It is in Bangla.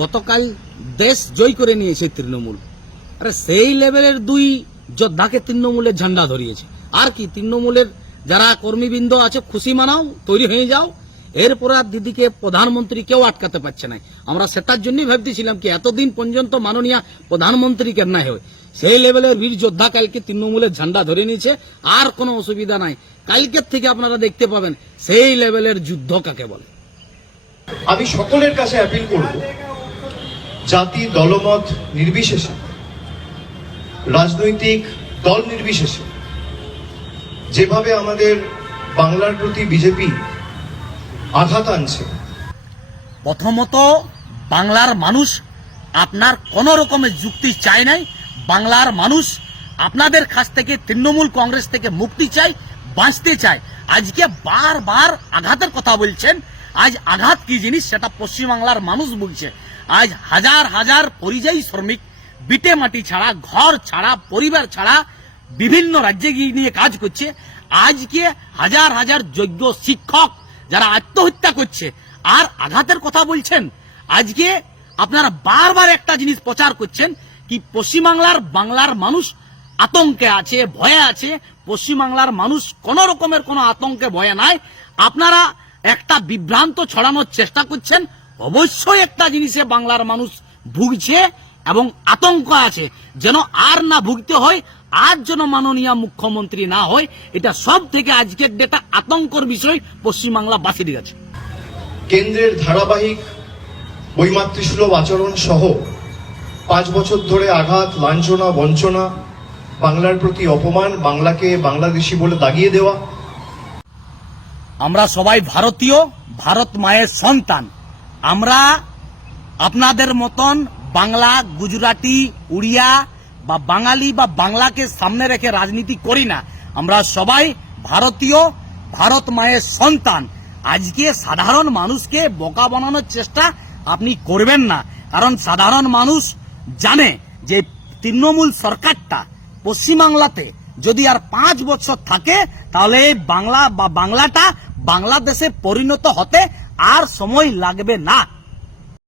গতকাল দেশ জয় করে নিয়েছে তৃণমূল। আরে সেই লেভেলের দুই যোদ্ধাকে তৃণমূলের ঝান্ডা ধরিয়েছে। আর কি তৃণমূলের যারা কর্মীবৃন্দ আছে খুশি মানাও, তৈরি হয়ে যাও। এরপরে আর দিদিকে প্রধানমন্ত্রী কেউ আটকাতে পারছে না। আমরা সেটার জন্যই ভাবতেছিলাম কি এতদিন পর্যন্ত মাননীয় প্রধানমন্ত্রী কেন না হয়। সেই লেভেলের বীর যোদ্ধা কালকে তৃণমূলের ঝান্ডা ধরে নিয়েছে। আর কোনো অসুবিধা নাই, কালকের থেকে আপনারা দেখতে পাবেন সেই লেভেলের যুদ্ধ কাকে বলে। আমি সকলের কাছে অ্যাপিল করব, জাতি দলমত নির্বিশেষে, রাজনৈতিক দল নির্বিশেষে যেভাবে আমাদের বাংলার প্রতি বিজেপি আঘাত আনছে। প্রথমত বাংলার মানুষ আপনার কোন রকমের যুক্তি চায় নাই। বাংলার মানুষ আপনাদের কাছ থেকে তৃণমূল কংগ্রেস থেকে মুক্তি চায়, বাঁচতে চায়। আজকে বারবার আঘাতের কথা বলছেন। আজ আঘাত কি জিনিস সেটা পশ্চিমবাংলার মানুষ বুঝছে। আজ হাজার হাজার পরিযায়ী শ্রমিক বিটে মাটি ছাড়া, ঘর ছাড়া, পরিবার ছাড়া বিভিন্ন রাজ্যে নিয়ে কাজ করছে। আজকে হাজার হাজার যোগ্য শিক্ষক যারা আত্মহত্যা করছে আর আঘাতের কথা বলছেন। আজকে আপনারা বারবার একটা জিনিস প্রচার করছেন কি বাংলার মানুষ আতঙ্কে আছে, ভয়ে আছে। পশ্চিমবাংলার মানুষ কোন রকমের কোনো আতঙ্কে ভয়ে নাই। আপনারা একটা বিভ্রান্ত ছড়ানোর চেষ্টা করছেন। অবশ্যই একটা জিনিসে বাংলার মানুষ ভুগছে এবং আতঙ্ক আছে, যেন আর না ভুগতে হয়, আর যেন মাননীয় মুখ্যমন্ত্রী না হয়। এটা সব থেকে আজকের ডেটা আতঙ্কর বিষয় পশ্চিমবাংলা বাসির কাছে। কেন্দ্রের ধারাবাহিক বৈমাতৃসুলভ আচরণ সহ 5 বছর ধরে আঘাত, লাঞ্ছনা, বঞ্চনা, বাংলার প্রতি অপমান, বাংলাকে বাংলাদেশি বলে দাগিয়ে দেওয়া। আমরা সবাই ভারতীয়, ভারত মায়ের সন্তান। আমরা আপনাদের মতন বাংলা, গুজরাটি, উড়িয়া বা বাঙালি বা বাংলাকে সামনে রেখে রাজনীতি করি না। আমরা সবাই ভারতীয়, ভারত মায়ের সন্তান। আজকে সাধারণ মানুষকে বোকা বানানোর চেষ্টা আপনি করবেন না, কারণ সাধারণ মানুষ জানে যে তৃণমূল সরকারটা পশ্চিমবাংলাতে যদি আর 5 বছর থাকে তাহলে বাংলাটা বাংলাদেশে পরিণত হতে আর সময় লাগবে না।